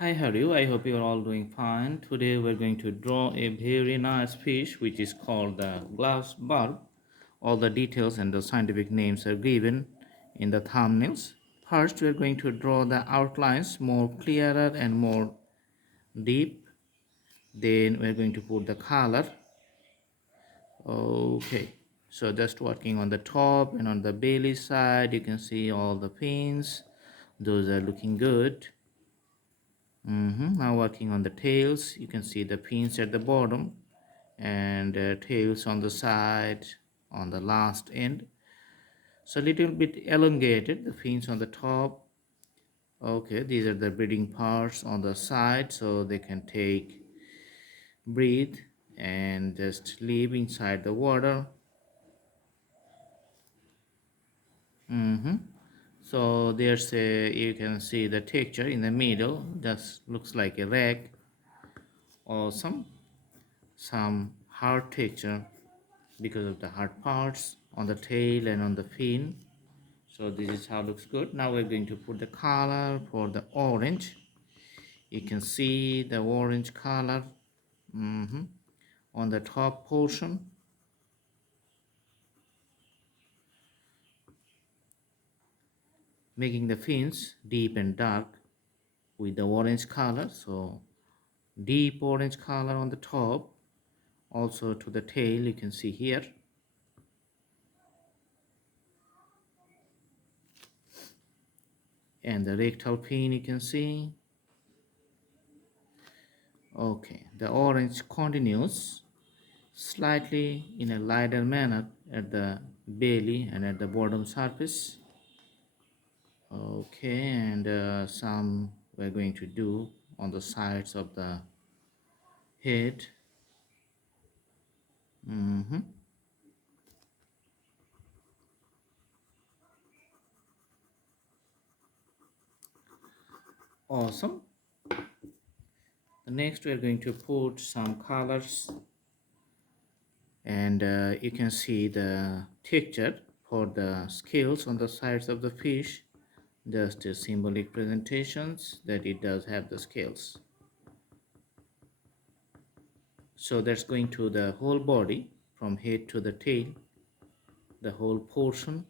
Hi, how are you? I hope you're all doing fine. Today we're going to draw a very nice fish which is called the glass barb. All the details and the scientific names are given in the thumbnails. First, we're going to draw the outlines more clearer and more deep. Then we're going to put the color. Okay, so just working on the top and on the belly side, you can see all the fins. Those are looking good. Now working on the tails, you can see the fins at the bottom and tails on the side on the last end. So a little bit elongated, the fins on the top. Okay, these are the breathing parts on the side, so they can breathe and just live inside the water. So there's you can see the texture in the middle, just looks like a rag or some hard texture because of the hard parts on the tail and on the fin. So this is how it looks good. Now we're going to put the color for the orange. You can see the orange color on the top portion, making the fins deep and dark with the orange color. So deep orange color on the top, also to the tail, you can see here. And the rectal fin, you can see. Okay, the orange continues slightly in a lighter manner at the belly and at the bottom surface. Okay, and some we're going to do on the sides of the head. Awesome. Next we're going to put some colors, and you can see the texture for the scales on the sides of the fish, just symbolic presentations that it does have the scales. So that's going to the whole body from head to the tail, the whole portion.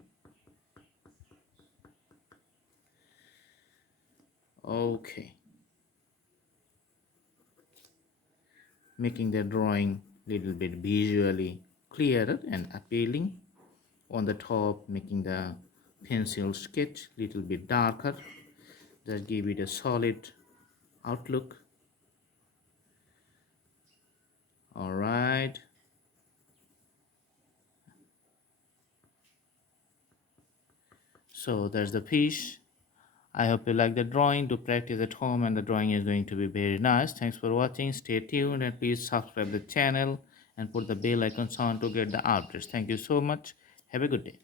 Okay, making the drawing little bit visually clearer and appealing. On the top, making the pencil sketch little bit darker, just give it a solid outlook. All right, so there's the fish. I hope you like the drawing. Do practice at home, and the drawing is going to be very nice. Thanks for watching. Stay tuned and please subscribe the channel and put the bell icon on to get the updates. Thank you so much. Have a good day.